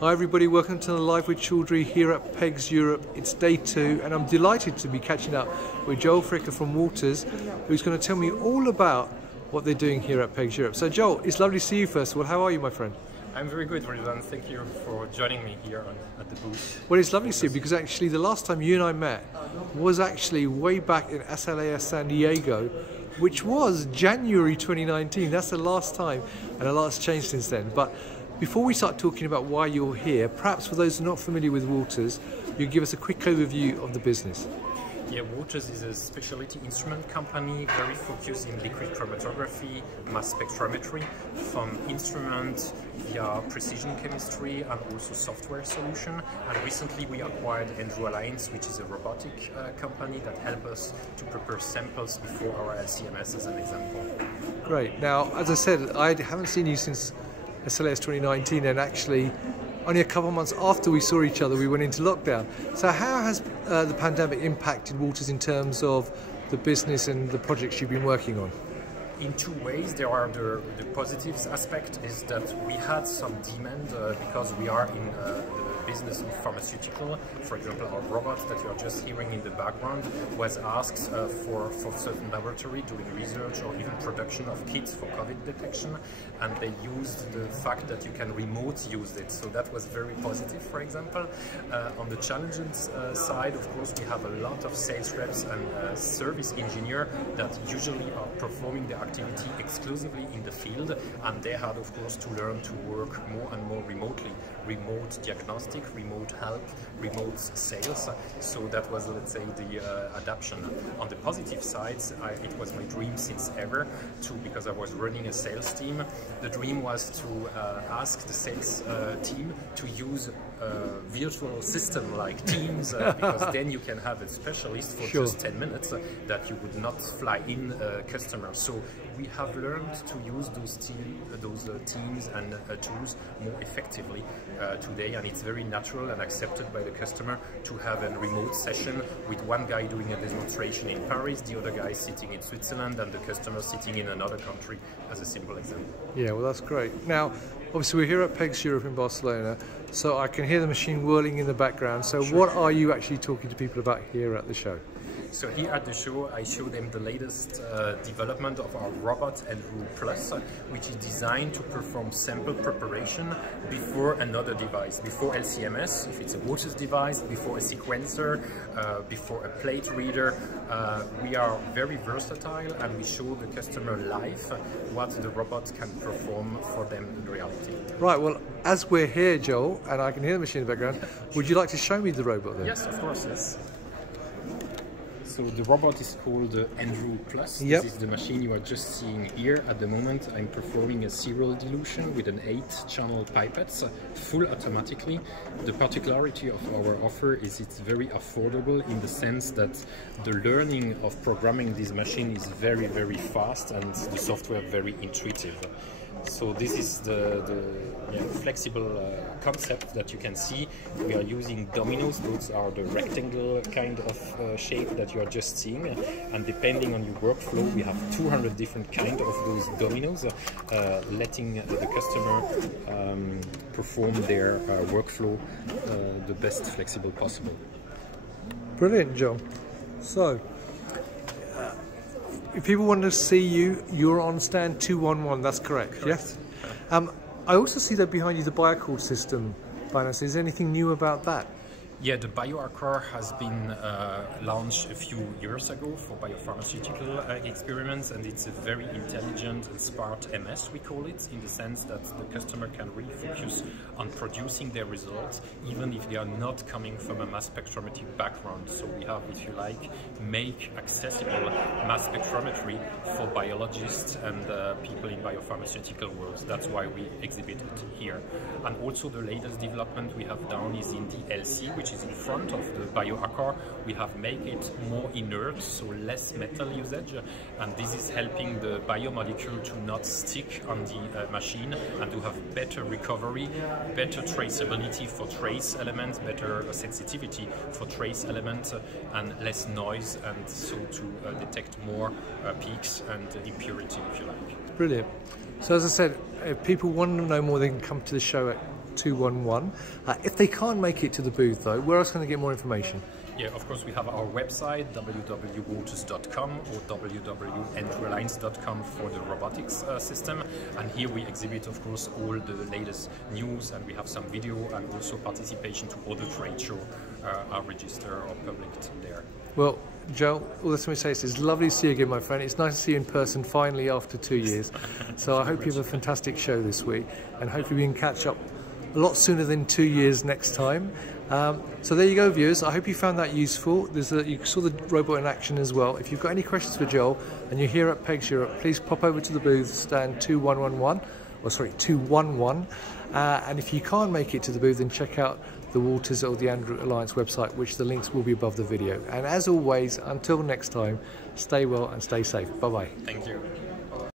Hi everybody, welcome to the Live with Chaudhry here at PEGS Europe. It's day 2 and I'm delighted to be catching up with Joel Fricker from Walters, who's going to tell me all about what they're doing here at PEGS Europe. So Joel, it's lovely to see you first of all. How are you, my friend? I'm very good, Rizwan. Thank you for joining me here at the booth. Well, it's lovely to see you because actually the last time you and I met was actually way back in SLAS San Diego, which was January 2019. That's the last time, and a lot's changed since then. But before we start talking about why you're here, perhaps for those not familiar with Walters, you can give us a quick overview of the business. Yeah, Walters is a specialty instrument company very focused in liquid chromatography, mass spectrometry, from instrument via precision chemistry and also software solution. And recently we acquired Andrew Alliance, which is a robotic company that helps us to prepare samples before our LCMS as an example. Great. Now, as I said, I haven't seen you since SLAS 2019, and actually only a couple of months after we saw each other we went into lockdown. So how has the pandemic impacted Walters in terms of the business and the projects you've been working on? In two ways. There are the positives aspect is that we had some demand because we are in the business of pharmaceutical. For example, our robot that you are just hearing in the background was asked for certain laboratory doing research or even production of kits for COVID detection, and they used the fact that you can remote use it. So that was very positive, for example. On the challenges side, of course, we have a lot of sales reps and service engineers that usually are performing the activity exclusively in the field, and they had, of course, to learn to work more and more remotely. Remote diagnostic, remote help, remote sales. So that was, let's say, the adaptation. On the positive side, it was my dream since ever because I was running a sales team. The dream was to ask the sales team to use a virtual system like Teams because then you can have a specialist for just 10 minutes that you would not fly in a customer. So we have learned to use those teams and tools more effectively today, and it's very natural and accepted by the customer to have a remote session with one guy doing a demonstration in Paris, the other guy sitting in Switzerland, and the customer sitting in another country, as a simple example. Yeah, well, that's great. Now, obviously we're here at PEGS Europe in Barcelona, so I can hear the machine whirling in the background. So what are you actually talking to people about here at the show? So here at the show, I show them the latest development of our robot Andrew Plus, which is designed to perform sample preparation before another device, before LCMS, if it's a Walters device, before a sequencer, before a plate reader. We are very versatile, and we show the customer live what the robot can perform for them in reality. Right, well, as we're here, Joel, and I can hear the machine in the background, would you like to show me the robot then? Yes, of course, yes. So the robot is called Andrew Plus. Yep. This is the machine you are just seeing here. At the moment, I'm performing a serial dilution with an 8-channel pipette, full automatically. The particularity of our offer is it's very affordable in the sense that the learning of programming this machine is very, very fast, and the software very intuitive. So this is the flexible concept that you can see. We are using dominoes. Those are the rectangle kind of shape that you are just seeing, and depending on your workflow, we have 200 different kind of those dominoes, letting the customer perform their workflow the best flexible possible. Brilliant, Joe. So if people want to see you, you're on stand 211, that's correct, yes? I also see that behind you the BioCord system. Is there anything new about that? Yeah, the BioArcor has been launched a few years ago for biopharmaceutical experiments, and it's a very intelligent and smart MS, we call it, in the sense that the customer can really focus on producing their results, even if they are not coming from a mass spectrometry background. So we have, if you like, make accessible mass spectrometry for biologists and people in biopharmaceutical worlds. That's why we exhibit it here. And also the latest development we have done is in the LC, which is in front of the BioArcor. We have made it more inert, so less metal usage, and this is helping the biomolecule to not stick on the machine and to have better recovery, better traceability for trace elements, better sensitivity for trace elements, and less noise, and so to detect more peaks and impurity, if you like. Brilliant. So as I said, if people want to know more, they can come to the show at 211. If they can't make it to the booth though, where else can they get more information? Yeah, of course, we have our website, www.waters.com or www.andrewalliance.com for the robotics system. And here we exhibit, of course, all the latest news, and we have some video and also participation to other trade shows are registered or published there. Well, Joel, all that's going to say is it's lovely to see you again, my friend. It's nice to see you in person finally after 2 years. So I hope you have a fantastic show this week, and hopefully we can catch up a lot sooner than 2 years next time. So there you go, viewers. I hope you found that useful. You saw the robot in action as well. If you've got any questions for Joel and you're here at PEGS Europe, please pop over to the booth, stand 211, or sorry, 211. And if you can't make it to the booth, then check out the Waters or the Andrew Alliance website, which the links will be above the video. And as always, until next time, stay well and stay safe. Bye-bye. Thank you.